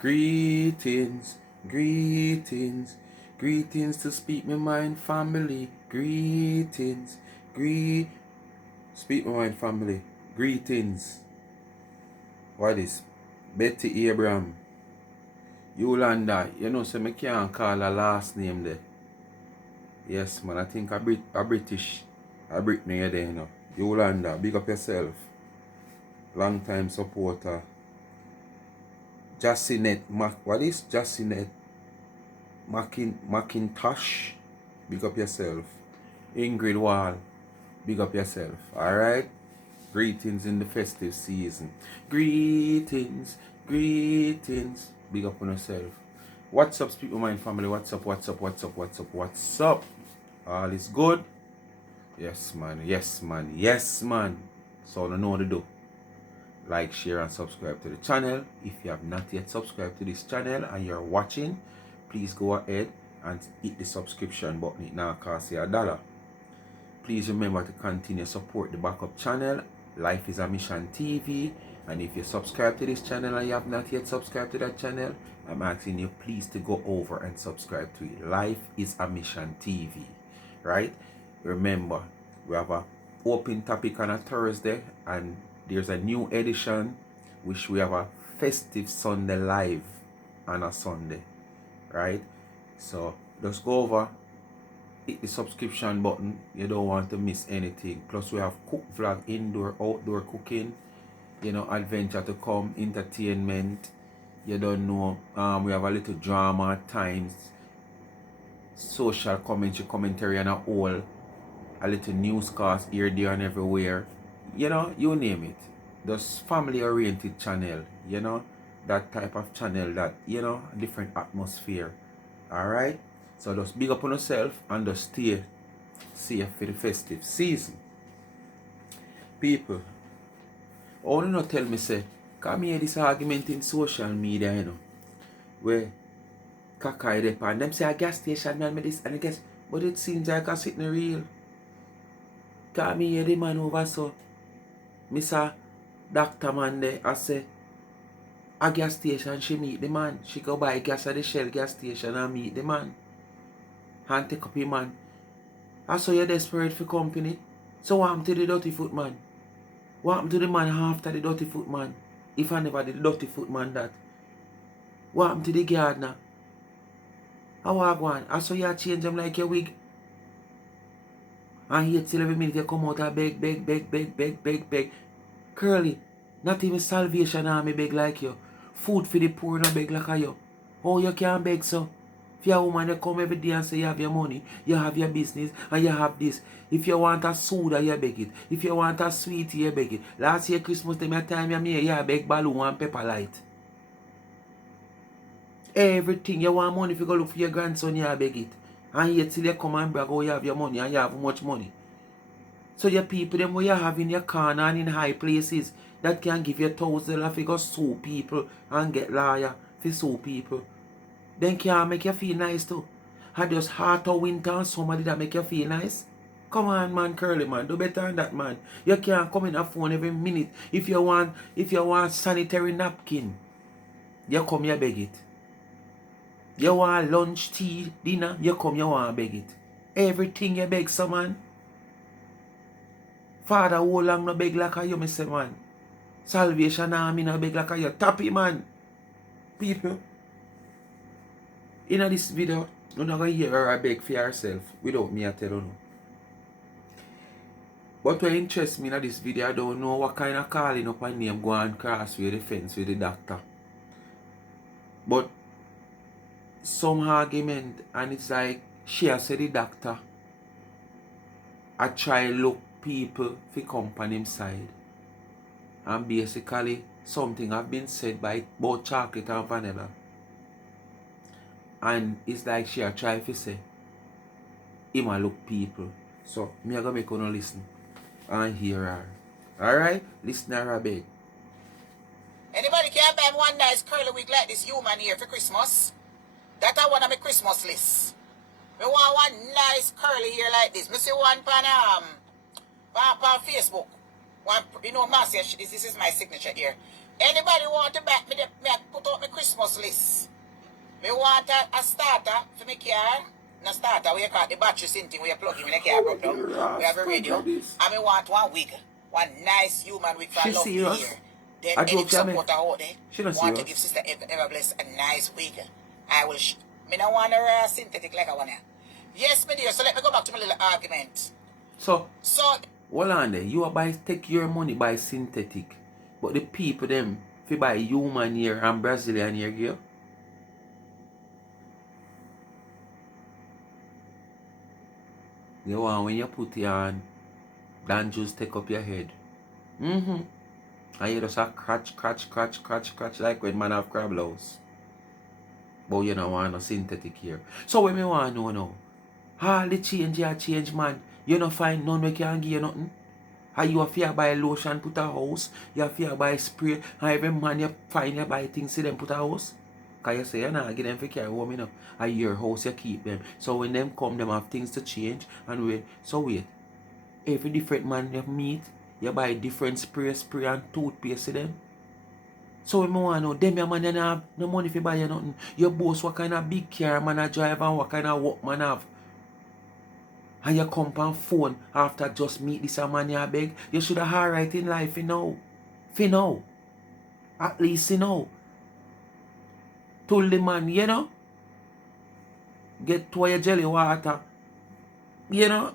Greetings, greetings, greetings to Speak My Mind family. Greetings, Speak My Mind family. Greetings. What is? Betty Abraham. Yolanda. You know, so I can't call her last name there. Yes, man. I think a British. A Britney there, you know. Yolanda, big up yourself. Long time supporter. Jacinet what is Jacinet Macintosh? Big up yourself. Ingrid Wall, big up yourself. Alright? Greetings in the festive season. Greetings, greetings. Big up on yourself. What's up, Speak My Mind family? What's up? All is good? Yes, man. So I don't know what to do. Like, share, and subscribe to the channel. If you have not yet subscribed to this channel and you're watching, please go ahead and hit the subscription button. It now costs you $1. Please remember to continue to support the backup channel, Life is a Mission TV. And if you subscribe to this channel and you have not yet subscribed to that channel, I'm asking you please to go over and subscribe to it. Life is a Mission TV. Right? Remember, we have a open topic on a Thursday, and there's a new edition which we have a festive Sunday live on a Sunday, right? So just go over, hit the subscription button. You don't want to miss anything. Plus we have cook vlog, indoor, outdoor cooking, you know, adventure to come, entertainment. You don't know, we have a little drama at times, social commentary and a little newscast here, there and everywhere. You know, you name it. Just family oriented channel, you know, that type of channel that, you know, different atmosphere. Alright? So just big up on yourself and just stay safe for the festive season. People, only not tell me say, come here this argument in social media, you know, where Kakai dep and them say a gas station man me this and I guess, but it seems like a sitting real. Come here the man over so. Mr. Doctor man there, I say, a gas station, she meet the man. She go buy gas at the Shell gas station and meet the man. And take up him man. I saw you desperate for company. So what happened to the dirty foot man? What happened to the man after the dirty foot man? If I never did the dirty foot man that. What happened to the gardener? How I go on? I saw you change them like your wig. And here till every minute you come out and beg. Curly, not even Salvation Army beg like you. Food for the poor no beg like you. Oh, you can't beg so. If you're a woman, you come every day and say you have your money, you have your business, and you have this. If you want a soda, you beg it. If you want a sweetie, you beg it. Last year Christmas time you beg balloon and pepper light. Everything you want money, if you go look for your grandson, you beg it. And yet till you come and brag, oh, you have your money and you have much money. So your people, them where you have in your corner and in high places, that can give you $1,000 if you go sue people and get lawyer for sue people. Then can make you feel nice too. And just hot or winter and somebody that make you feel nice. Come on man, Curly man, do better than that man. You can't come in a phone every minute. If you want sanitary napkin, you come you beg it. You want lunch, tea, dinner, you come you want beg it. Everything you beg some man. Father, how long no beg like you, Mr. Man? Salvation Army no beg like you. Tappy man. People, in this video, you're not going to hear her beg for yourself without me I tell you. But what interests me in this video, I don't know what kind of calling up a name go and cross with the fence with the doctor. But some argument, and it's like she has said the doctor I try look people for company him side. And basically something have been said by both chocolate and vanilla. And it's like she a try to say him a look people. So me a go make you listen and hear her. Alright? Listen to her a bit. Anybody can buy one nice curly wig like this human here for Christmas? That I want on my Christmas list. Me want one nice curly hair like this. Me see one on Facebook. One, you know, Marcia, this is my signature here. Anybody want to back me, me put out my Christmas list. want a starter for my car. No starter, we call the battery thing where you plug in when the car broke down. We have a radio. And we want one wig. One nice human wig for love you here. Then any supporter out there want to give Sister Everbless a nice wig. I will me don't want a synthetic like I want. Yes, my dear. So let me go back to my little argument. So hold on there. You are take your money by synthetic. But the people them if you buy human here and Brazilian here, girl. You want when you put it on, then just take up your head. And you just a scratch like when man have crab louse. But you don't want no synthetic here. So what me want to know now? All the change you change, man. You don't find none we can give you nothing. And you have to buy lotion, put a house. You have to buy spray. And every man you find you buy things, see them put a house. Because you say, you know, give them for carry home, you know. And your house, you keep them. So when them come, them have things to change. And wait. So wait. Every different man you meet, you buy different spray and toothpaste to them. So when I want to know, them your man, you don't have no money for buy you nothing. You boast what kind of big car man a drive and what kind of work man have. And you come on phone after just meet this man you beg. You should have alright in life, you know. For now. At least, you know. Told the man, you know. Get 2 your jelly water. You know.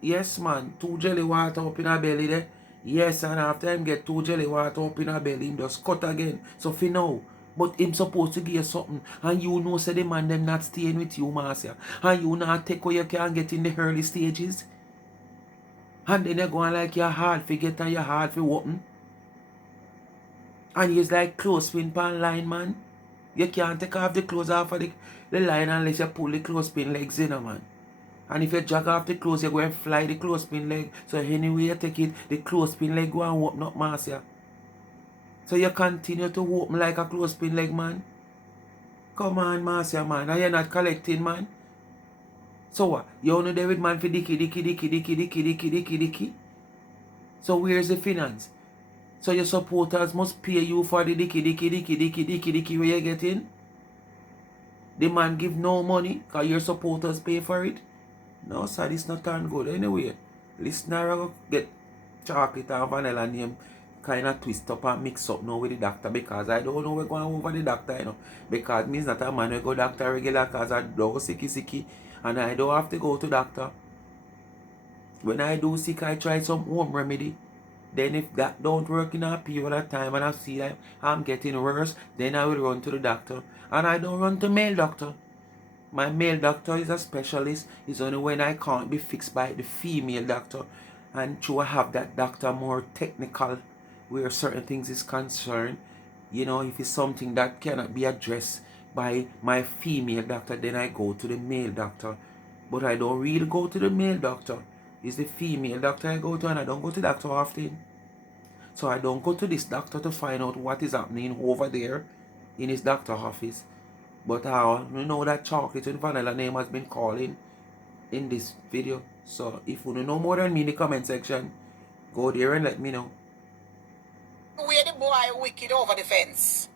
Yes, man. 2 jelly water up in her belly there. Yes, and after him get 2 jelly water up in her belly, him just cut again. So for now. But him supposed to give you something. And you know say the man them not staying with you, Marcia. And you not take what you can get in the early stages. And then you go on like you're hard for get and you're hard for open. And he's like clothespin pan line, man. You can't take off the clothes off of the line unless you pull the clothespin legs in, man. And if you drag off the clothes, you're going to fly the clothespin leg. So anyway you take it, the clothespin leg go and open up, Marcia. So you continue to open like a clothespin leg, man. Come on, Marcia, man. And you're not collecting, man. So what? You only there with man for dicky. So where's the finance? So your supporters must pay you for the dicky where you getting? The man give no money because your supporters pay for it? No, sir, this not turn good. Anyway, listener go get chocolate and vanilla name kind of twist up and mix up now with the doctor because I don't know we're going over the doctor, you know. Because means that a man will go doctor regular because I do sicky and I don't have to go to doctor. When I do sick, I try some home remedy. Then if that don't work in a period of time and I see that I'm getting worse, then I will run to the doctor. And I don't run to male doctor. My male doctor is a specialist. It's only when I can't be fixed by the female doctor. And true, I have that doctor more technical where certain things is concerned. You know, if it's something that cannot be addressed by my female doctor, then I go to the male doctor. But I don't really go to the male doctor. It's the female doctor I go to, and I don't go to doctor often. So I don't go to this doctor to find out what is happening over there in his doctor office. But you know that chocolate and vanilla name has been calling in this video. So if you know more than me in the comment section, go there and let me know. Where the boy wicked over the fence.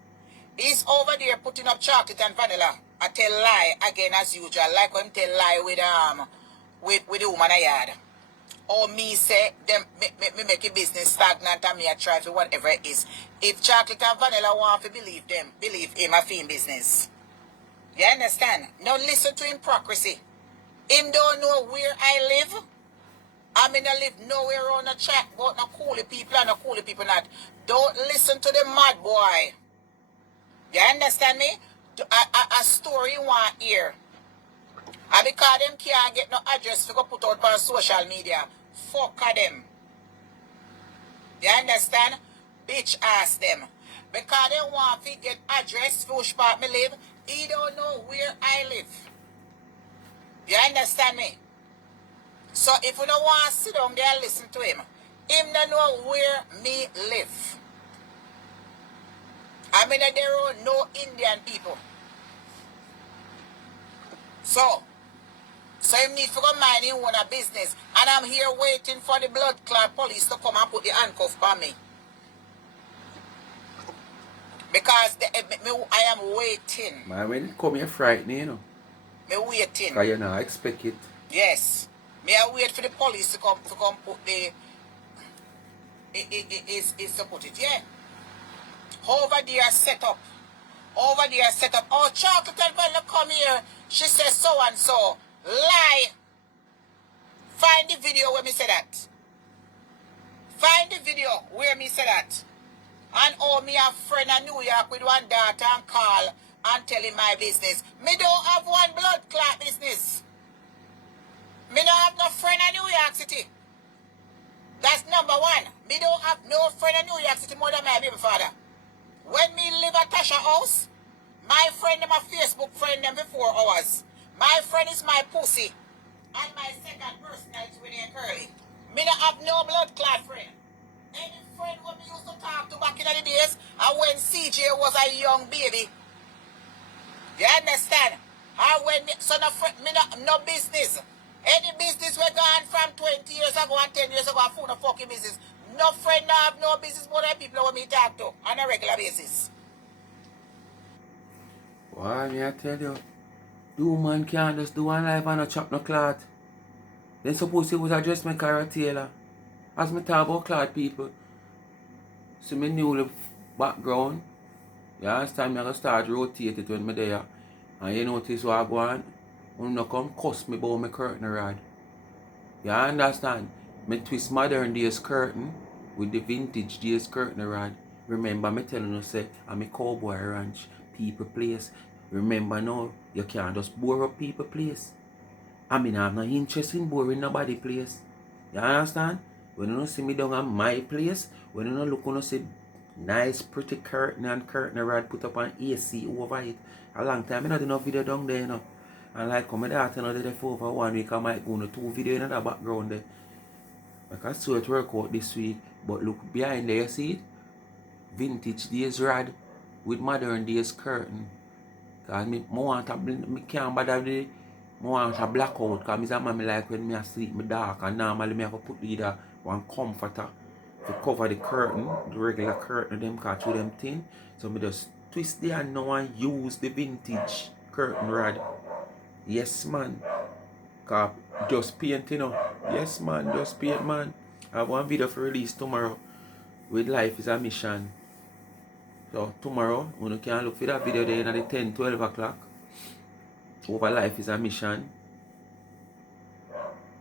He's over there putting up chocolate and vanilla. I tell lie again as usual, like when tell lie with the woman I had. Or me say them me make a business stagnant and me I try for whatever it is. If chocolate and vanilla want to believe him a film business. You understand? Now listen to hypocrisy. Him don't know where I live. I mean I live nowhere on a chat but no coolie people and no coolie people not. Don't listen to the mad boy. You understand me? A story you want here. And because them can't get no address to go put out on social media. Fuck them. You understand? Bitch ask them. Because they want to get address for which part me live. He don't know where I live. You understand me? So if you don't want to sit down there and listen to him don't know where me live. I mean there are no Indian people. So you need to go mind him own a business. And I'm here waiting for the blood clot police to come and put the handcuff on me. Because I am waiting. Man, when it come here frightening, you know. Me waiting. Because you not expect it. Yes. Me I wait for the police to come put the is to put it, yeah. Over there set up. Over there set up. Oh, chocolate and vanilla come here. She says so and so. Lie. Find the video where me say that. Find the video where me say that. And oh, me a friend in New York with one daughter and call and tell him my business. Me don't have one blood clot business. Me don't have no friend in New York City. That's number one. Me don't have no friend in New York City more than my baby father. When me live at Tasha house, my friend them a Facebook friend them before hours. My friend is my pussy. And my second personality with her curly. Me don't have no blood clot friend. Any friend who me used to talk to back in the days and when CJ was a young baby. You understand? Or when me, so me no business. Any business we gone from 20 years ago and 10 years ago and full of fucking business. No friend no have no business more than people who me talk to on a regular basis. Why me I tell you? The woman can't just do one life and not chop no cloth. Then suppose it was a dressmaker or tailor. As me talk about cloth people. So me knew the background. You understand? Me I gonna start rotate it when me there. And you notice what I go on? You no come cuss me about my curtain rod. You understand? Me twist modern days curtain with the vintage days curtain rod. Remember me telling you say I'm a cowboy ranch, people place. Remember now, you can't just bore up people place. I mean I'm not interested in boring nobody place. You understand? When you don't see me down at my place, when you don't look on see nice pretty curtain and curtain rod put up on AC over it. A long time I not do no video down there, you know. And like come my daughter now there for over 1 week I might go on 2 video in the background there. I can see it work out this week. But look behind there, you see it? Vintage days rod with modern days curtain. Cause me can't bother with it. I want a blackout because I like when I sleep me dark and normally I have to put either one comforter to cover the curtain, the regular curtain them catch with them thin. So I just twist the hand now and use the vintage curtain rod. Yes man. Cause just paint, you know. Yes man, just paint man. I have one video for release tomorrow with Life is a Mission. So tomorrow, you can look for that video there at the 10-12 o'clock. Over Life is a Mission.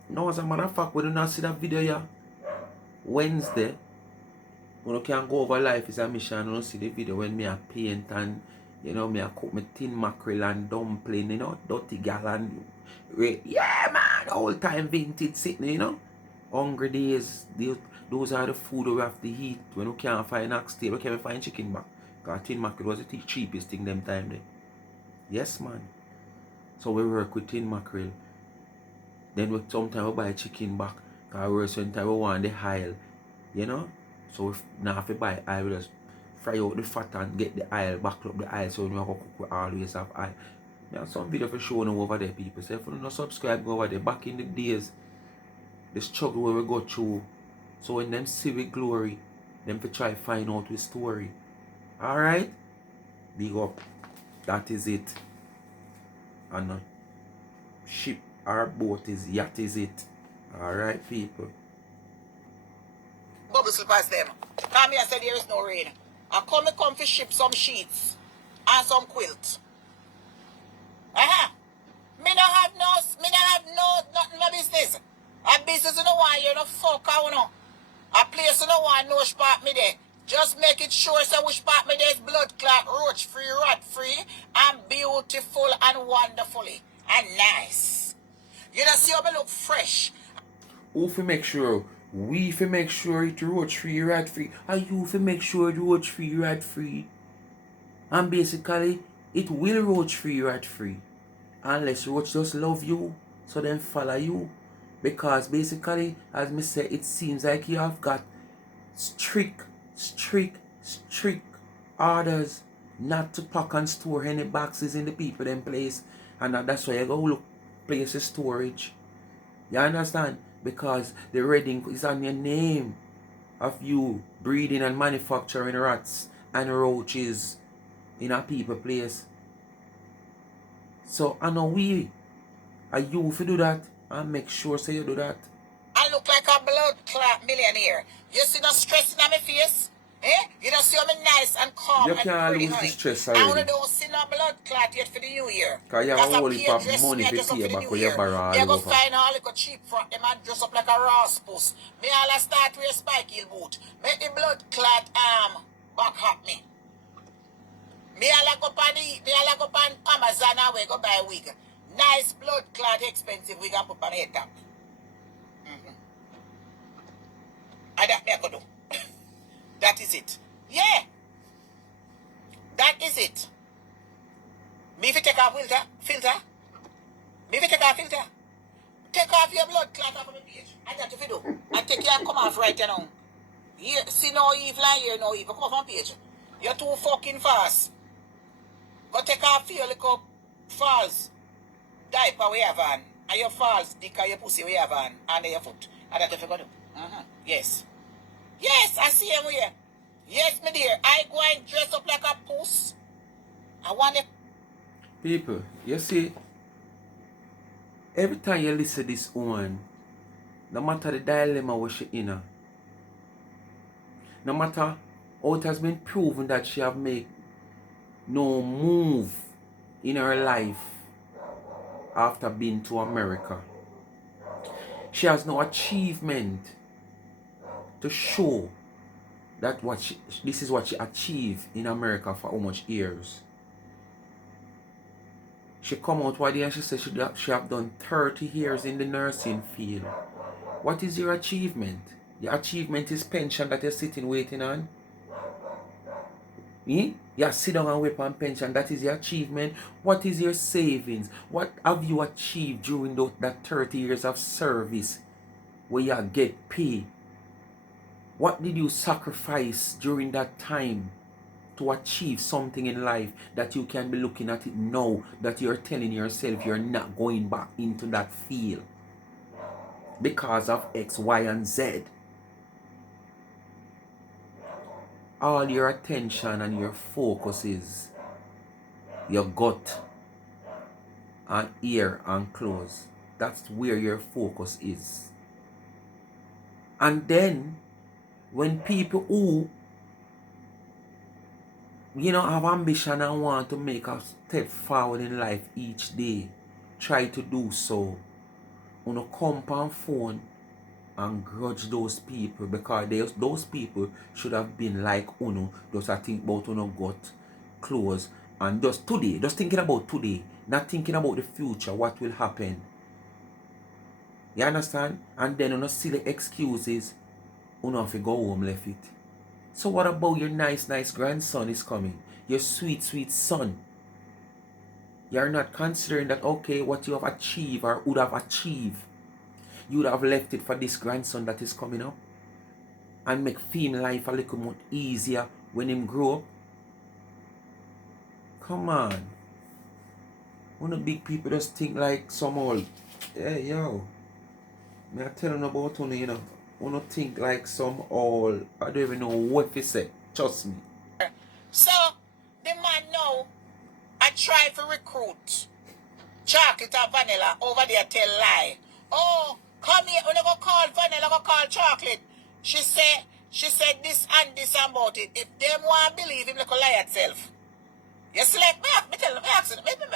No, as a matter of fact, we do not see that video here. Wednesday, you can go over Life is a Mission and see the video when me a paint and you know me a cook my tin mackerel and dumpling, you know, dirty gal and yeah man, all time vintage sitting, you know. Hungry days, those are the food we have to eat when we can't find oxtail, we can't find chicken back. Because tin mackerel was the cheapest thing them time there. Yes man. So we work with tin mackerel. Then we sometimes we buy chicken back. Because we sometimes we want the aisle. You know? So we now have to buy aisle, we just fry out the fat and get the aisle, back up the aisle so when we have to cook we always have aisle. There are some video for showing over there people. So if you don't subscribe go over there, back in the days, the struggle where we go through. So when them see with glory, them to try find out the story. Alright? Big up. That is it. And a ship or boat is yacht is it. Alright people. Bubble slippers them. Come here and say there is no rain. I come to ship some sheets and some quilts. Me no have nothing no business. A business you don't want you no fuck I know. A place you don't want no spot me there. Just make it sure so which part me there is blood clot, roach free, rat free, and beautiful and wonderfully and nice. You don't see how me look fresh. Who fi make sure? We fi make sure it roach free, rat free. And you fi make sure it roach free, rat free. And basically, it will roach free, rat free. Unless roach just love you, so then follow you. Because basically, as me say, it seems like you have got strict orders not to pack and store any boxes in the people them place. And that's why you go look places storage. You understand? Because the reading is on your name of you breeding and manufacturing rats and roaches in a people place. So I know are you if you do that and make sure so you do that. I look like a blood clot millionaire. You see no stress in my face? Eh? You don't see me nice and calm You and can't pretty, lose the honey. stress I already. don't see no blood clot yet for the new year. Because you have a That's a whole heap pay of dress money me I to dress up pay for the back new or you year. borrow Me I all go over. find all little cheap front them and dress up like a raspuss. Me all I start wear spike heel boot. Make the blood clot back up me. Me all go on Amazon and we go buy a wig. Nice blood clot expensive wig and put on head top. And that me I go do. That is it. Yeah, that is it. Me if you take off filter. Me if you take off filter. Take off your blood clot off of the page. And that if you do. And take your come off right now. Here, see no evil and hear no evil. Come off on page. You're too fucking fast. Go take off your little false diaper we have on. And your false dick and your pussy we have on. And your foot. And that if you go do. Yes. Yes, I see him here. Yes, my dear. I go and dress up like a puss. I want it. People, you see, every time you listen to this woman, no matter the dilemma where she in, no matter how it has been proven that she have made no move in her life after being to America, she has no achievement to show that this is what she achieved in America for how much years. She come out one day and she said she have done 30 years in the nursing field. What is your achievement? Your achievement is pension that you're sitting waiting on. You sit down and wait on pension. That is your achievement. What is your savings? What have you achieved during that 30 years of service where you get paid? What did you sacrifice during that time to achieve something in life that you can be looking at it now that you're telling yourself you're not going back into that field because of X, Y, and Z? All your attention and your focus is your gut and ear and clothes. That's where your focus is. And then when people who have ambition and want to make a step forward in life each day, try to do so. Come on phone and grudge those people because those people should have been like just think about gut, clothes, and just today, just thinking about today, not thinking about the future, what will happen. You understand? And then see the excuses, have to go home left it. So what about your nice grandson is coming? Your sweet son. You're not considering that, okay, what you have achieved or would have achieved, you would have left it for this grandson that is coming up and make him life a little more easier when him grow up. Come on. One of the big people just think like some old. Hey, yo. Me I tell you about Wanna think like some old. I don't even know what to say. Trust me. So, the man now, I try to recruit chocolate and vanilla over there tell lie. Oh, come here, when I go call vanilla, go call chocolate. She said this and this about it. If them want to believe him, like a lie itself. You see, like, me tell them,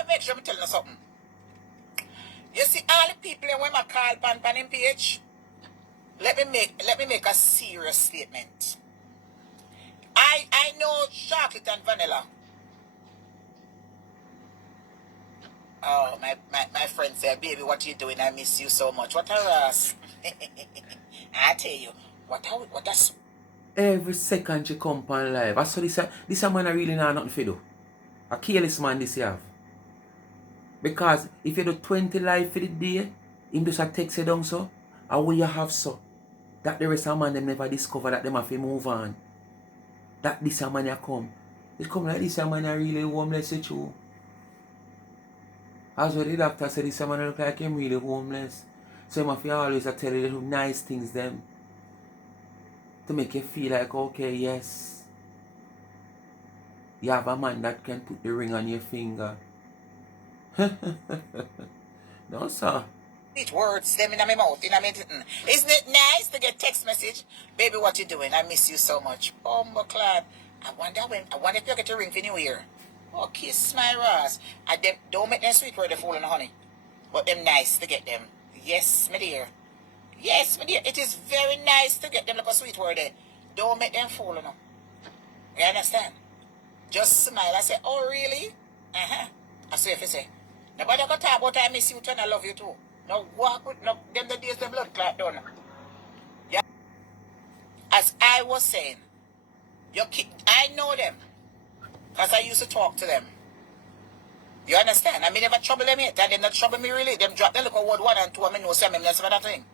make sure me tell you something. You see, all the people when I call pan him page, let me make a serious statement. I know chocolate and vanilla. Oh, my friend said, baby, what you doing? I miss you so much. What a Ross. I tell you, what a... Every second she come on live. I saw this man I really know nothing to do. A careless man this you have. Because if you do 20 live for the day, him just a text you down so, and what you have so, that the rest of man them never discover that them have to move on. That this man ya come. It come like this man I really homeless with you. As well the doctor said this man look like him really homeless. So him have to always tell you little nice things them. To make you feel like, okay, yes. You have a man that can put the ring on your finger. No, sir. Sweet words, them in my mouth, in my Isn't it nice to get text message? Baby, what you doing? I miss you so much. Oh, my clad. I wonder if you get a ring for New Year. Oh, kiss my ass. And them, don't make them sweet word the fool and honey. But them nice to get them. Yes, my dear. Yes, my dear. It is very nice to get them like a sweet word there. Don't make them fool, you know. You understand? Just smile and say, oh, really? Uh-huh. I say if you say. Nobody got to talk about I miss you too and I love you too. No walk with no them the days the blood clot done. Yeah. As I was saying, I know them. Because I used to talk to them. You understand? I mean never trouble them yet. And them not trouble me really. Them drop the little word 1 and 2. I mean no some that's another thing.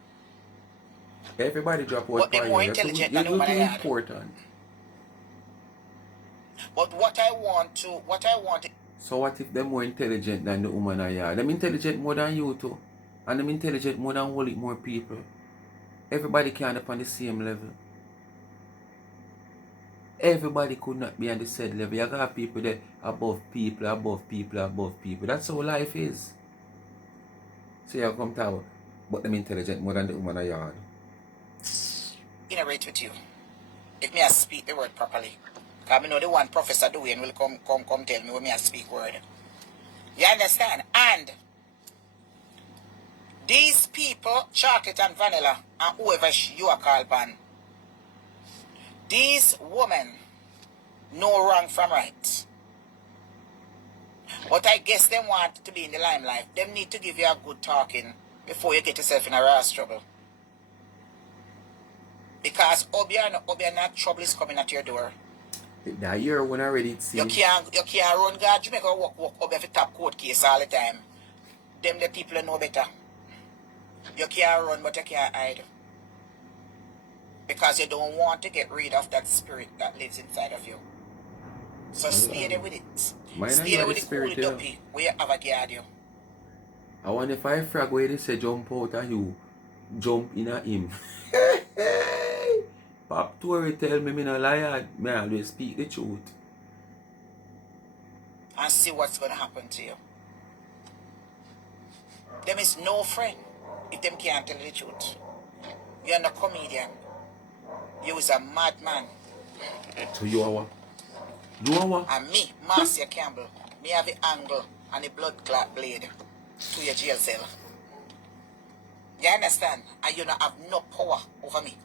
Everybody drop word. But they're more intelligent than the woman I had. Important. But what I want. So what if they're more intelligent than the woman I are? Them intelligent more than you too. And them intelligent more than whole more people. Everybody can't up on the same level. Everybody could not be on the said level. You got people that above people, above people, above people. That's how life is. So you come to but them intelligent more than the woman I are. Iterate with you. If me I speak the word properly. Because I know the one Professor Dwayne will come tell me when me I speak word. You understand? And these people, chocolate and vanilla, and whoever you are called ban, these women know wrong from right. But I guess them want to be in the limelight. Them need to give you a good talking before you get yourself in a rash trouble. Because not trouble is coming at your door. That year when I already see. You can't run God Jamaica walk up every top court case all the time. Them the people know better. You can't run but you can't hide. Because you don't want to get rid of that spirit that lives inside of you. So stay there with it. Stay there with the cool duppy where you have a guard you. I wonder if I frag where they say jump out of you, jump in a him. Pop Tory tell me no lie, me always speak the truth. And see what's going to happen to you. Them is no friend if them can't tell the truth. You're not a comedian. You is a madman. So you are what? You are what? And me, Marcia Campbell, me have the angle and the blood clot blade to your jail cell. You understand? And you don't have no power over me.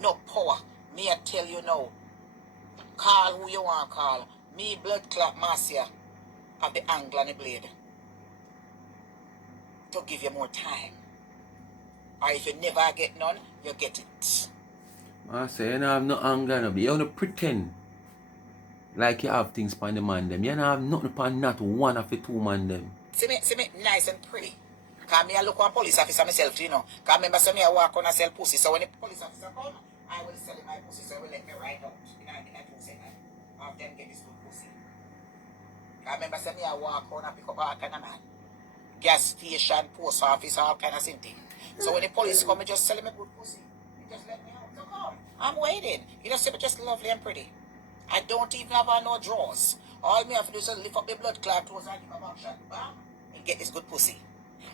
No power. Me I tell you now. Call who you want to call. Me blood clot Marcia have the angle and the blade. To give you more time. Or if you never get none, you get it. Marcia, you don't have no anger, no. You don't pretend like you have things upon the man them. You don't have nothing upon not one of the two man them. See me nice and pretty. Because me I look on police officer myself, you know. Because remember so me I walk on and sell pussy. So when the police officer come, I will sell him my pussy. So he will let me ride out in a 2 seconds. Have them get this good pussy. Because remember so me I walk on and pick up all kind of man. Gas station, post office, all kind of same thing. So when the police come, I just sell him a good pussy. He just let me out. So come. I'm waiting. You know, see me just lovely and pretty. I don't even have no drawers. All me have to do is just lift up the blood clot toes and give a back shot. Bam. And get this good pussy.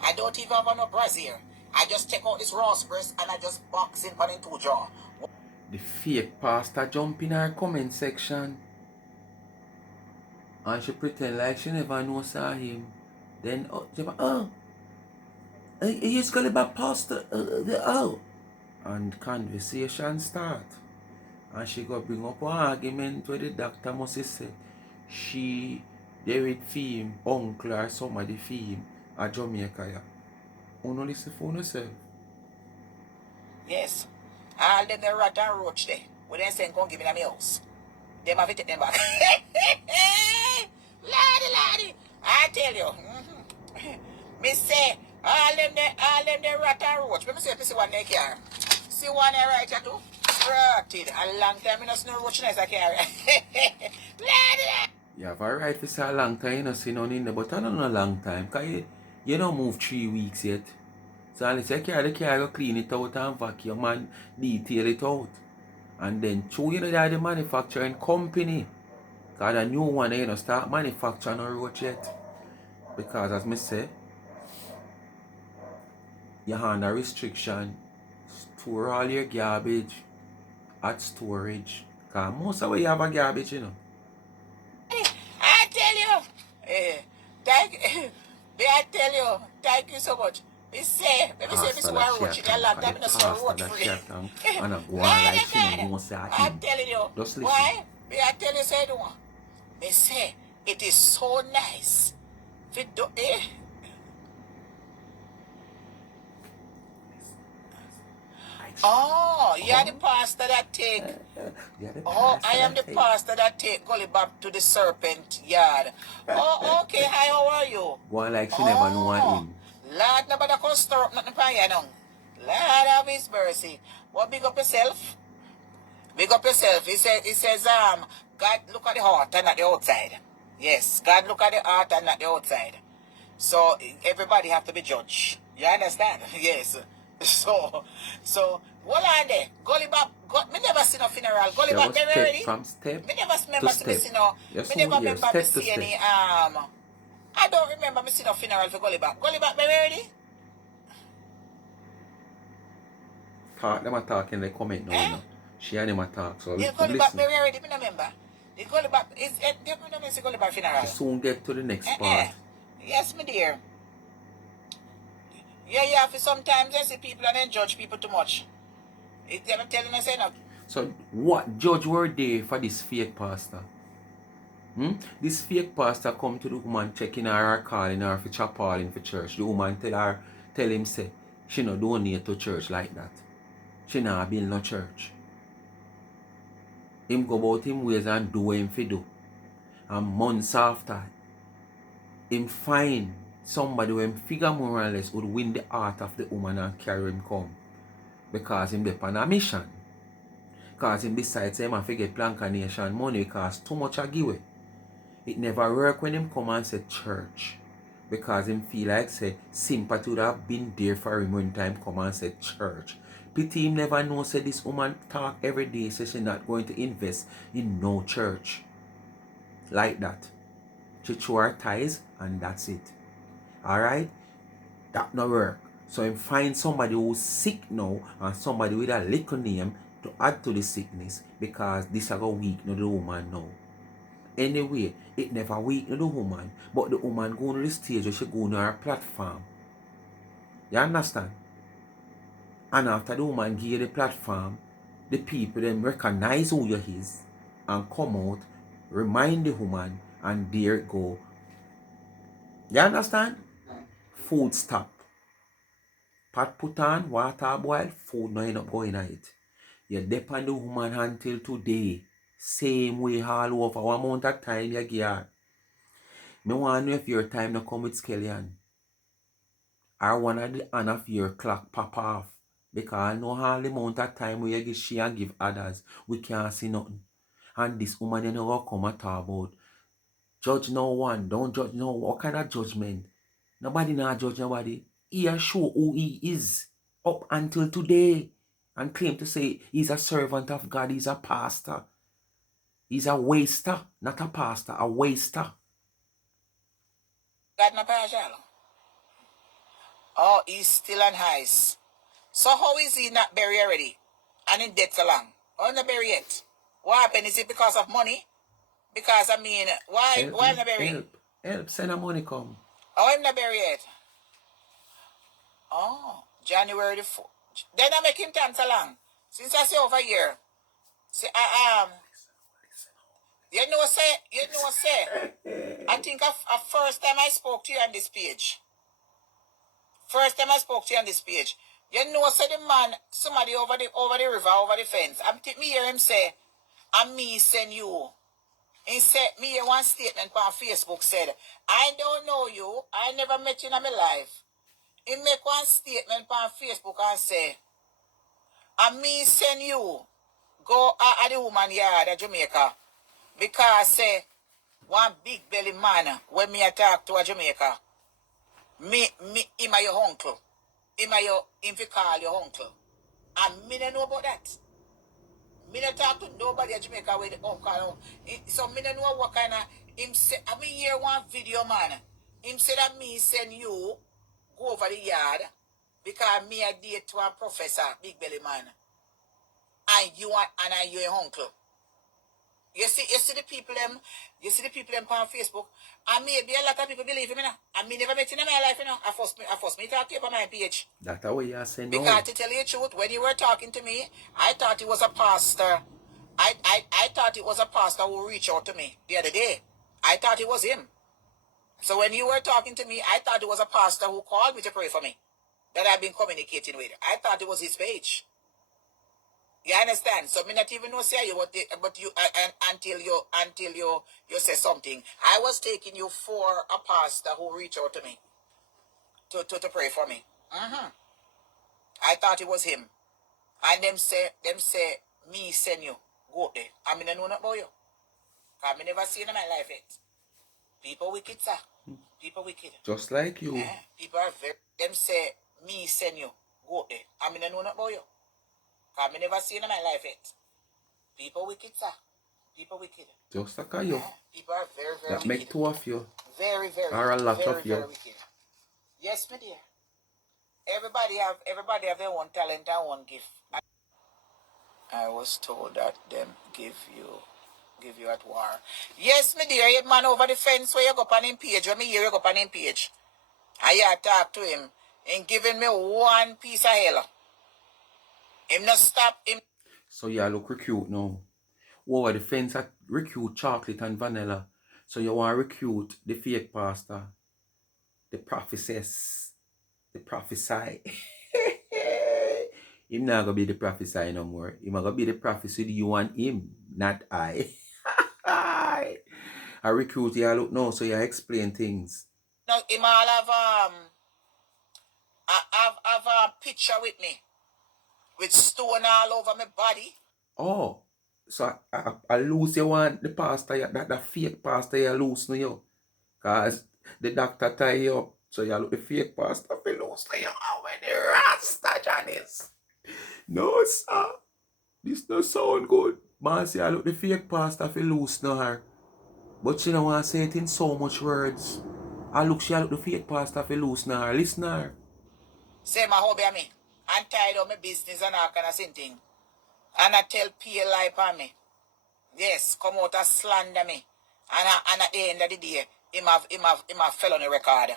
I don't even have no brassiere. I just take out this Ross breast and I just box in on into jaw. The fake pastor jump in her comment section. And she pretend like she never know saw him. Then, he's gonna be pastor. And conversation start. And she go bring up an argument where the doctor must say she, David Fee, uncle or somebody Fee, a Jamaica. Yeah. You listen for yourself. Yes. All them the rat and roach there. When they say, come give me my house. Them have to take them back. Laddie. I tell you. Me say, all them the rat and roach. Let me see one they care. See one there right here too? Rotted. A long time, I don't see no roach nice I carry. Laddie. You have a right to say a long time, you don't see none in there, but I don't know a long time. Because you don't move 3 weeks yet. So unless you carry the car, you clean it out and vacuum and detail it out. And then, through you know, the manufacturing company. Because the new one, you know, start manufacturing or roach yet. Because as me say, you under restriction, store all your garbage at storage. Because most of where you have a garbage, you know. I tell you, may I tell you, thank you so much. Me say Pastor one that she roach a in a long tank, the time, I say pastor roach that free. she a tank, and a go Lord on like of she no God, know say I'm him. telling you, Just listen. why? May I tell you, say the one. They say it is so nice. If it do, Oh, you're the pastor that take. Yeah, the Oh, I pastor am that the take. pastor that take Gully back to the serpent yard. Oh, okay. Hi, how are you? Go on like she never know Oh, him. Lord, nobody can stir up nothing for you now. Lord have his mercy. What big up yourself? Big up yourself. He says, God look at the heart and not the outside. Yes, God look at the heart and not the outside. So everybody have to be judged. You understand? Yes. So hold on there. Gully back. Me never see no funeral. Gully She back was baby step already. from step Me never to remember me step. see no. You Me soon never hear remember me step to see step. any I don't remember me see no funeral for Gully back. Gully back baby already. Talk them a talk in the comment now, you Eh? know. She and him a talk, so The we Gully back listen. baby already. Me no remember. The Gully back is it? Me no see Gully back She funeral. soon get to the next part. Yes, me dear. Yeah. For sometimes I see people and then judge people too much. It's never telling us enough. So what judge were there for this fake pastor? This fake pastor come to the woman checking her calling her for chapel for church. The woman tell him say she no donate to church like that. She not build no church. Him go about him ways and do what him fi do. And months after, him find somebody who him figure more or less would win the heart of the woman and carry him come. Because him dey on a mission. Because him decides him have to get Planka Nation money because too much a give away. It never work when him come and say church. Because him feel like say sympathy would have been there for him when time come and say church. Pity him never know say this woman talk every day say she not going to invest in no church. Like that. She throw her ties and that's it. Alright? That no work. So him find somebody who's sick now and somebody with a little name to add to the sickness because this a go weak no the woman now. Anyway, it never weaken the woman, but the woman go on the stage where she go on her platform. You understand? And after the woman give the platform, the people them recognize who you is and come out, remind the woman, and there it go. You understand? Food stop. Pot put on, water boil, food no end up going on it. You depend the woman until today. Same way all over. What amount of time you give her? Me want to know if your time no come with Skellyan. Or one of the hand of your clock pop off. Because I know all the amount of time we give she and give others. We can't see nothing. And this woman you know come and talk about. Judge no one. Don't judge no. What kind of judgment? Nobody not judge nobody. He a show who he is. Up until today. And claim to say he's a servant of God. He's a pastor. He's a waster. Not a pastor. A waster. God no partial. Oh, he's still on ice. So how is he not buried already? And in debt so long? Or not buried yet? What happened? Is it because of money? Because I mean, why Help why me. not buried? Help. Send the money come. Oh, I'm not buried yet. Oh, January the 4th. Then I make him time so long. Since I say over here. See, I think first time I spoke to you on this page. First time I spoke to you on this page. You know, say the man, somebody over the river, over the fence. Me hear him say, and me send you. He said, me hear one statement on Facebook said, I don't know you. I never met you in my life. He make one statement on Facebook and say, and me send you go at the woman yard at Jamaica. Because say, one big belly man when me talk to a Jamaica, him a your uncle. Him fi call your uncle. And me don't know about that. Me not talk to nobody at Jamaica with the uncle. So me don't know what kind of him say. I mean hear one video man. Him say that me send you go over the yard because me a date to a professor, big belly man. And you are and I you a uncle. You see the people them on Facebook, and maybe a lot of people believe me now. And me never met in my life, you know. I first me talk to you on my page. That's what you say no. Because to tell you the truth, when you were talking to me, I thought it was a pastor. I thought it was a pastor who reached out to me the other day. I thought it was him. So when you were talking to me, I thought it was a pastor who called me to pray for me that I've been communicating with. I thought it was his page. You understand? So me not even know say you but you until you say something. I was taking you for a pastor who reached out to me to pray for me. I thought it was him. And them say me send you go there. I mean I know not about you. Cause me never seen in my life yet. People wicked, sir. People wicked. Just like you. People are very them say me send you go there. I mean I know not about you. Cause me never seen in my life yet. People wicked, sir. People wicked. Just like you. People are very, very that wicked. make two of you. Very, very or a lot very, of you. very wicked. Yes, my dear. Everybody have their own talent and one gift. I was told that them give you at war. Yes, my dear, a man over the fence where you go on him page, when me hear you go on him page. I talk to him and giving me one piece of hell. Him not stop him. So you look recruit now. Over the fence at recruit chocolate and vanilla. So you want to recruit the fake pastor, the prophetess, the prophesy. Him not gonna be the prophesy no more. Him gonna be the prophecy you and him, not I. I recruit you look now, so you explain things. No, him all have a picture with me. With stone all over my body. Oh, so I lose you want the pastor, that fake pastor you lose no you. Cause the doctor tie you up. So you look the fake pastor for lose no you. When the Rasta Janice. No, sir. This no sound good. Man say I look the fake pastor for lose no her. But she don't want to say it in so much words. I look the fake pastor for lose no her. Listen her. Say my hobby a me. And tied up my business and all kind of thing. And I tell PLI for me. Yes, come out and slander me. And at the end of the day, him have felony record.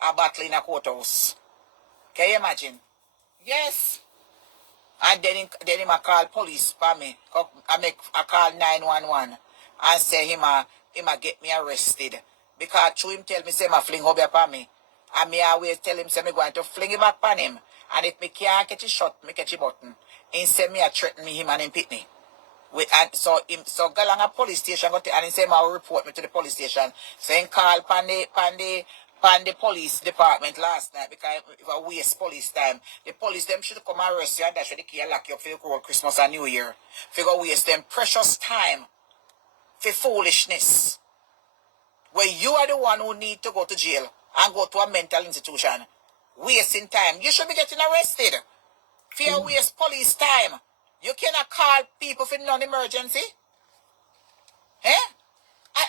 A battle in a courthouse. Can you imagine? Yes. And then him a call police for me. I call 911 and say him a get me arrested. Because through him tell me say my fling hobby upon me. And me always tell him say me going to fling it back upon him. And if me can't catch a shot, me catch a button. He say me a threaten me him and him pitney. So go along a police station and he say ma report me to the police station. So he call pan the police department last night because it was waste police time. The police them should come arrest you and that's why they can't lock you up for your Christmas and New Year. Figure waste them precious time for foolishness. Where you are the one who need to go to jail and go to a mental institution. Wasting time. You should be getting arrested. For your waste police time. You cannot call people for non-emergency. Eh?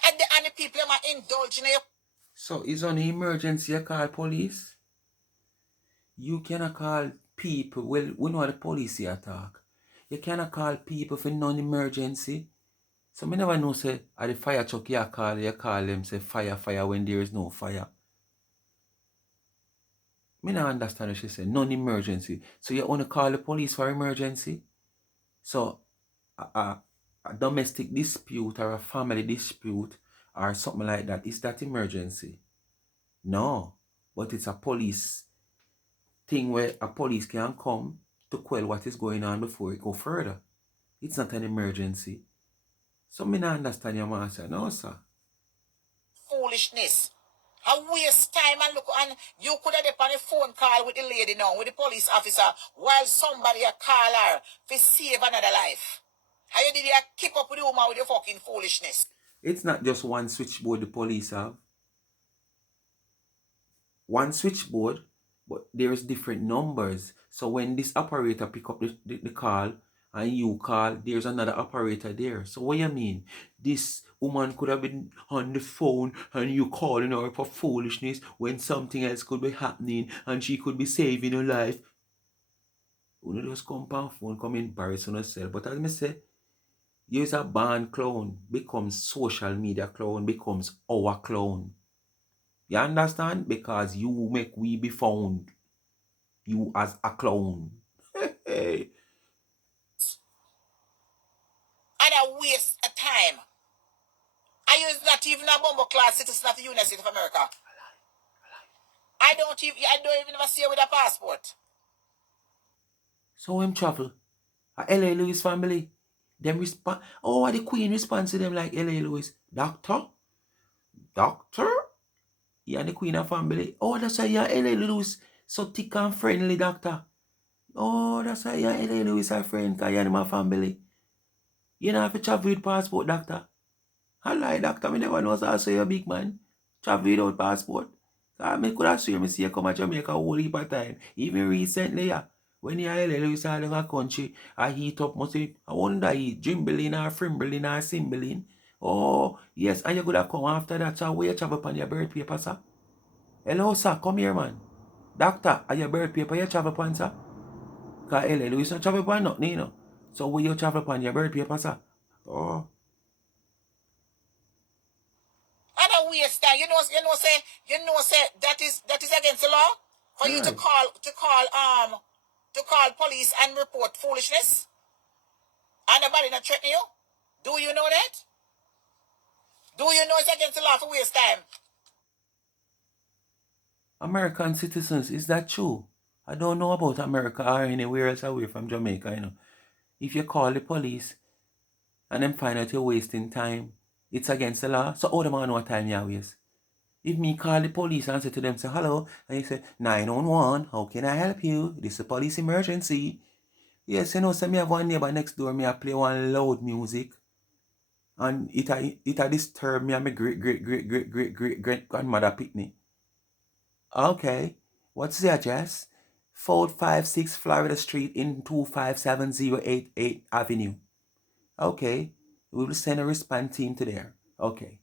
And the people are indulging you. So it's on emergency you call police? You cannot call people, well, we know the police here talk. You cannot call people for non-emergency. So me never know say at the fire truck you call them say fire when there is no fire. Me not understand what she say, non-emergency. So you only call the police for emergency? So a domestic dispute or a family dispute or something like that, is that emergency? No. But it's a police thing where a police can come to quell what is going on before it go further. It's not an emergency. So me not understand your man say, no sir. Foolishness. I waste time and look, and you could have done a phone call with the lady now, with the police officer, while somebody a call her to save another life. How you did you keep up with the woman with your fucking foolishness? It's not just one switchboard the police have. One switchboard, but there's different numbers. So when this operator pick up the call and you call, there's another operator there. So what you mean? This woman could have been on the phone and you calling her for foolishness when something else could be happening and she could be saving her life. You know, just come on phone, come embarrass on yourself. But as I say, you is a band clown, becomes social media clown, becomes our clown. You understand? Because you make we be found. You as a clown. Hey. And a waste of time. I use not even a bumbo class citizen of the United States of America. I don't even ever see her with a passport. So him travel. A L.A. Lewis family. Them respond. Oh, the queen responds to them like L.A. Lewis. Doctor? Doctor? Yeah, the queen of family. Oh, that's why you're L.A. Lewis. So thick and friendly, doctor. Oh, that's why you're L.A. Lewis a friend, because you're my family. You don't have to travel with passport, doctor. I lie, doctor. I never know also you're a big man. Travel without passport. I could have swear me see you come to Jamaica a whole heap of time. Even recently, yeah. When you're L.A. Lewis out of a country, I heat up, must say, I wonder eat Jimbalin or Frimbalin or Cymbalin. Oh, yes, and you could have come after that, so where you travel upon your birth paper, sir? Hello, sir, come here, man. Doctor, are your birth paper you travel upon, sir? Because L.A. Lewis not travel upon nothing, you know. So where you travel upon your birth paper, sir? Oh. And a waste time. Say that is against the law for you to Right. call police and report foolishness. And nobody not threaten you. Do you know that? Do you know it's against the law for waste time? American citizens, is that true? I don't know about America or anywhere else away from Jamaica, you know. If you call the police and them find out you're wasting time, it's against the law. So how them know what time you waste? If me call the police and say to them, say, hello, and you say, 911, how can I help you? This is a police emergency. Yes, you know, so me have one neighbor next door, me I play one loud music. And it a disturb me and my great grandmother picnic. Okay. What's the address? 456 Florida Street in 257088 Avenue. Okay. We will send a response team to there. Okay.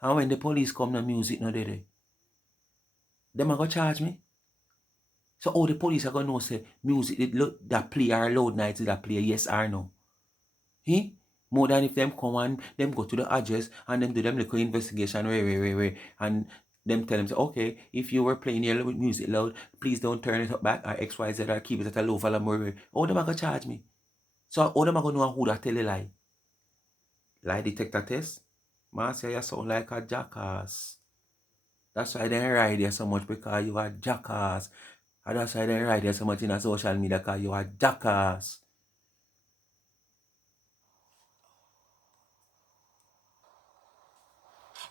And when the police come, the music no they. Them are gonna charge me. So all the police are gonna know say music that play or loud nights that play, yes or no. He? More than if them come and them go to the address and them do them little investigation and them tell them say, okay, if you were playing your music loud, please don't turn it up back or XYZ or keep it at a low volume more. All them are gonna charge me. So all them are gonna know who that tell a lie. Lie detector test? Man say you sound like a jackass. That's why they ride you so much, because you are jackass. And that's why they ride you so much in a social media, because you are jackass.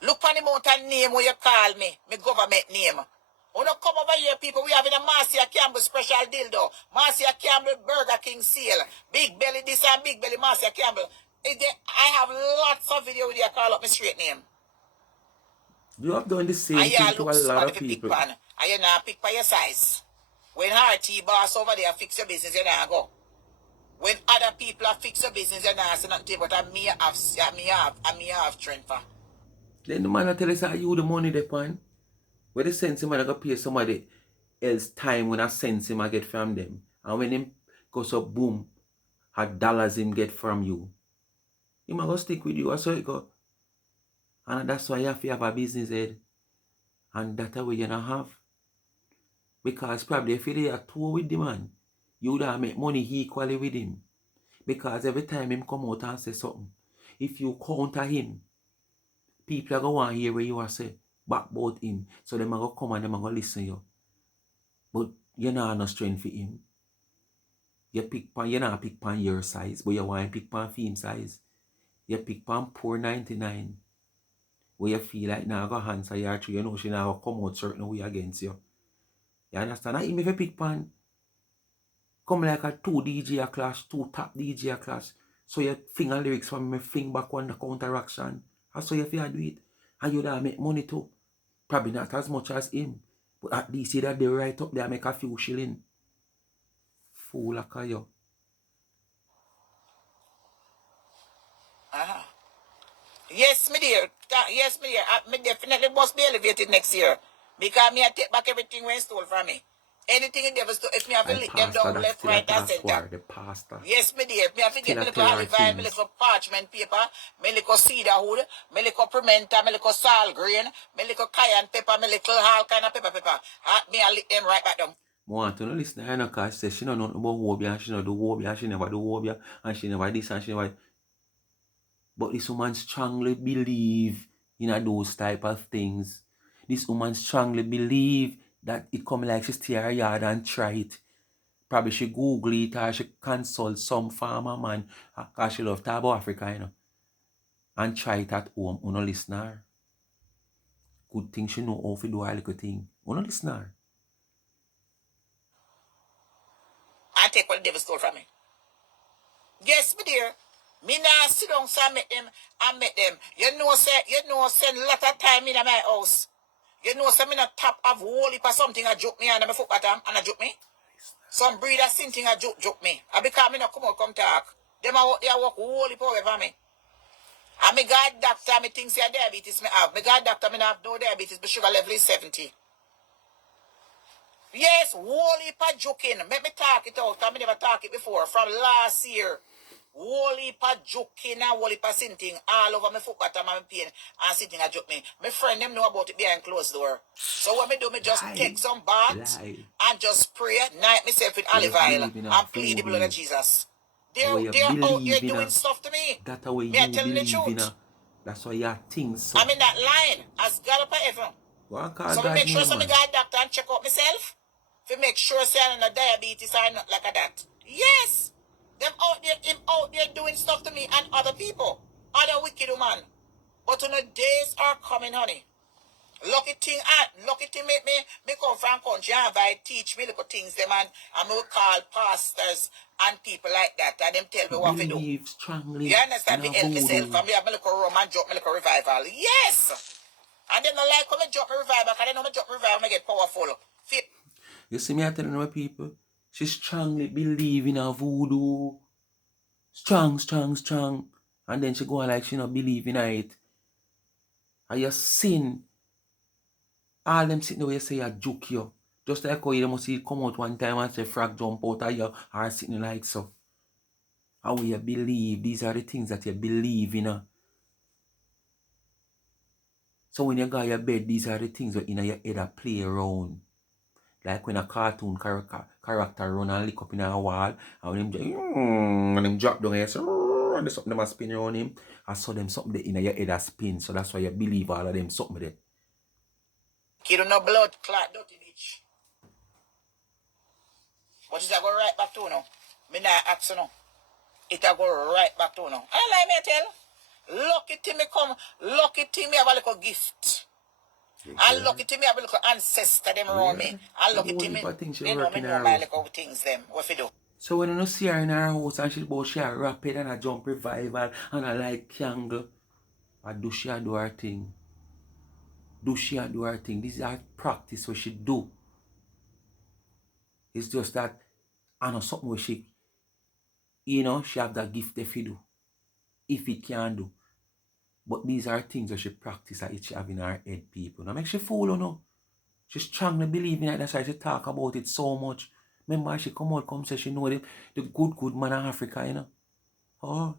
Look on the amount of name where you call me, my government name. When you come over here, people, we having a Marcia Campbell special dildo. Marcia Campbell Burger King sale. Big belly this and big belly Marcia Campbell. I have lots of video with you call up my straight name. You have done the And same you thing to look a lot smart of if you pick people. pan. And you not pick by your size. When RT boss over there fix your business, you not go. When other people are fix your business, you not say nothing, but me have trend for. Then the man will tell us how you the money they pan. Where the sense him I go pay somebody else time when I sense him I get from them. And when him goes up boom, how dollars him get from you. Him I go stick with you. I saw it go. And that's why you have to have a business head. And that's way you not have. Because probably if you are tour with the man, you would have make money equally with him. Because every time him come out and say something, if you counter him, people are going to hear what you are say back about him. So them are going to come and them are going to listen to you. But you not no strength for him. You not pick pan your size, but you want to pick pan film size. You pick pan poor 99. Where you feel like now go answer your tree, you know she now come out certain way against you. You understand? I even if you pick pan, come like a 2 DJ a class, 2 top DJ a class. So you finger lyrics from me, finger back on the counteraction. That's how you feel do it. And you don't make money too. Probably not as much as him. But at least you that they right up there make a few shilling. Fool like you. Yes, me dear. Yes, me dear. Me definitely must be elevated next year. Because me I take back everything when stole from me. Anything in devil stole, if me have to I lick them pastor down that left, still a right, and talk center. war, the pastor. Yes, me dear. Me have to get Still a me little tell her olive oil, me things. little parchment paper, me little cedar wood, me little pimenta, me little salt green, me little cayenne pepper, me little all kind of pepper. Me I lick them right back down. I want to know listen to her because she says she know nothing about Wobia and she know do Wobia and she never do Wobia and she never this and she never. But this woman strongly believe in those type of things. This woman strongly believe that it come like she stay her yard and try it. Probably she Google it or she consult some farmer man because she love talk about Africa, and try it at home. Uno listener. Good thing she know how to do a little thing. Uno listener. I take what the devil stole from me. Yes, me dear. Me now sit down so I make them. You know, send a lot of time in my house. You know, say me not top of whole heap of something a joke me under my foot bottom and a joke me. Some breeder something a joke me. And because me not come out come talk. Them a work, they a work whole heap over me. And me God doctor, me think say diabetes me have. Me God doctor, me not have no diabetes, but sugar level is 70. Yes, whole heap of joking. Let me talk it out, because I never talk it before. From last year. Whole heap of joking and whole heap of sinting all over my foot bottom and my pain and sitting a joke me. My friend them know about it behind closed door. So what me do, me just take some bath and just pray, night myself with You olive just oil believe in a and plead the blood of voodoo. Jesus. That way you They're out here believe in doing a. stuff to me. That's the way Me I you telling the believe in truth. a. That's why you think so. I'm in that line as God up heaven. Go and call So me God make sure name, some man. guy doctor and check out myself. To make sure say I'm not diabetes or not like that. Yes. Them out there, him out there doing stuff to me and other people. Other wicked woman. But when the days are coming, honey. Lucky thing make me come from country and I teach me little things them and me call pastors and people like that and them tell me what to do. Believe strongly You understand? in Me a help myself voodoo. and me have me little rum and drop me little revival. Yes! And then I like when I drop my revival, because I know I drop my revival, I get powerful. You see me I telling my people, she strongly believe in a voodoo. Strong, strong, strong. And then she go on like she not believe in it. And you sin. All them sitting there you say you joke you. Just like how you must see come out one time and say frog jump out of you or sitting like so. How you believe. These are the things that you believe in. So when you go to your bed, these are the things that in your head that play around. Like when a cartoon character run and lick up in a wall, and when him drop down here, so, and there's something that spin around him. I saw them something that in your head that spin, so that's why you believe all of them something there. Kid no blood clot dirty bitch. But it's a go right back to you now. Me not ask you now. It'll go right back to you now. And like me tell, lucky to me come, lucky to me have a little gift. And lucky to me have a little ancestor them around me. And lucky to me, they know me know my little things them. What you do? So when you see her in her house and she's about she a rapid and a jump revival and a light candle, I do she a do her thing. Do she a do her thing. This is her practice what she do. It's just that I know something where she, she have that gift if you do. If it can do. But these are things that she practice that she have in her head, people. Now make she fool, She strongly believe in it. That's why she talk about it so much. Remember she come out, come say she know the good man of Africa, Oh.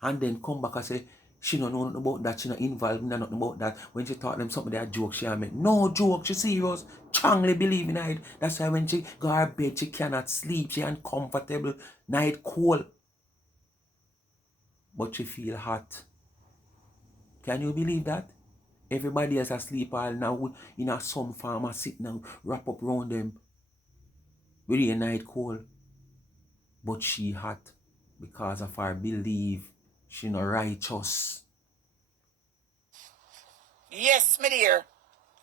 And then come back and say, she don't know nothing about that, she not involved in nothing about that. When she taught them something, they joke, she make no joke, she serious, strongly believe in it. That's why when she go to her bed, she cannot sleep, she uncomfortable, night cold. But she feel hot. Can you believe that? Everybody else asleep all now in some farmer sitting and wrap up around them. Really a night cold. But she hot because of her belief. She not righteous. Yes, me dear.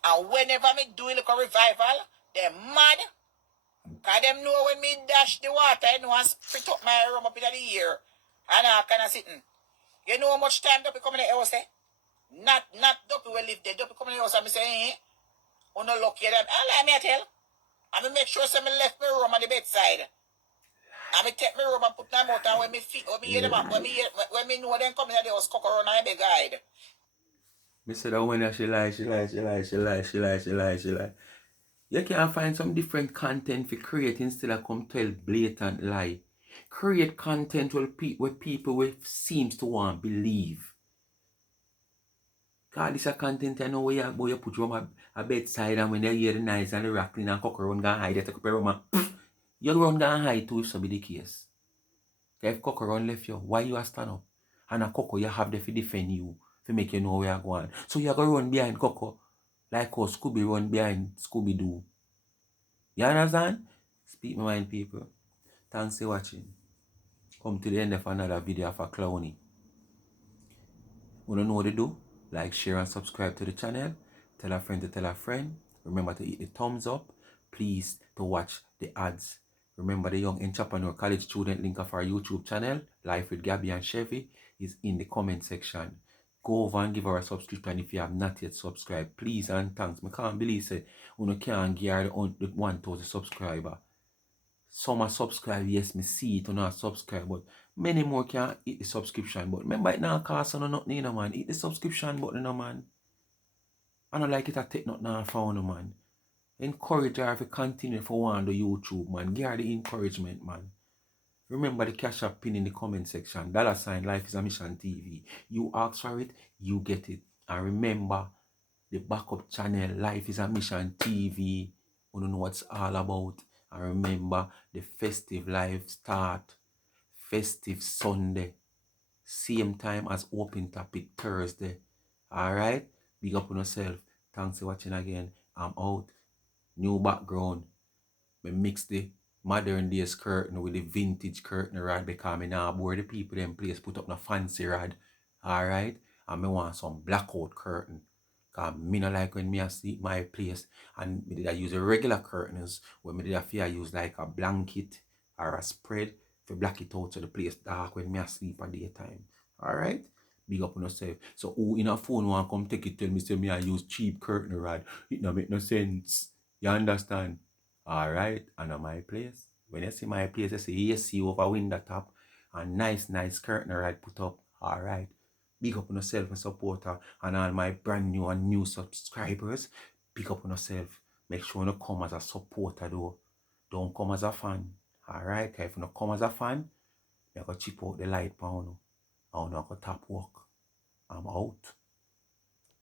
And whenever me do a little revival, they're mad. Because them know when me dash the water, I know I spit up my rum up in the ear. And I kind of sitting. You know how much time Duppy come in the house, eh? Not Duppy will live there. Duppy come in the house and me say, oh no lucky them. And let me tell. And me make sure some me left my room on the bedside. And me take me room and put them out, and when me feet, when me hear them, when me know them coming, they was cock around and beg guide. Me said that when she lie. You can find some different content for create instead of come tell blatant lie. Create content where people will seems to want believe. Cause this a content I know where you put your a bedside and when they hear the noise and the rattling and cock around and hide, you take up your room and you run and hide too if so be the case. If cock around left you, why you a stand up? And a coco you have there to defend you, to make you know where you're going. So you go run behind coco like how Scooby run behind Scooby Doo. You understand? Speak my mind, people. Thanks for watching. Come to the end of another video of a clowny. You don't know what to do? Like, share, and subscribe to the channel. Tell a friend to tell a friend. Remember to hit the thumbs up. Please to watch the ads. Remember the Young Entrepreneur College Student link of our YouTube channel, Life with Gabby and Chevy, is in the comment section. Go over and give her a subscription if you have not yet subscribed. Please and thanks. I can't believe it. You can't give her the 1,000 subscriber. Some are subscribe, yes, me see it or not subscribe, but many more can hit the subscription button. Remember it now cost on nothing, you know, man. Hit the subscription button, you know, man. I don't like it, I take nothing off for you, man. Encourage her to continue for one the YouTube, man. Give her the encouragement, man. Remember the cash app pin in the comment section. $ Life is a Mission TV. You ask for it, you get it. And remember the backup channel, Life is a Mission TV. You don't know what it's all about. And remember the festive live start. Festive Sunday. Same time as open topic Thursday. Alright? Big up on yourself. Thanks for watching again. I'm out. New background. Me mix the modern days curtain with the vintage curtain rod because I now board the people them place put up a fancy rod. Alright? And me want some blackout curtain. Cause me no like when me a sleep my place and me did I use a regular curtains when me did I fear use like a blanket or a spread to black it out so the place dark when me a sleep at daytime. Alright? Big up on yourself. So who in a phone want come take it tell me say me I use cheap curtain rod. It no make no sense. You understand? Alright, and at my place. When you see my place, you see AC over window top and nice curtain rod put up. Alright. Big up on yourself and supporter and all my brand new and new subscribers. Big up on yourself. Make sure you come as a supporter though. Don't come as a fan. Alright, if you don't come as a fan, you go chip out the light pound. I don't go tap work. I'm out.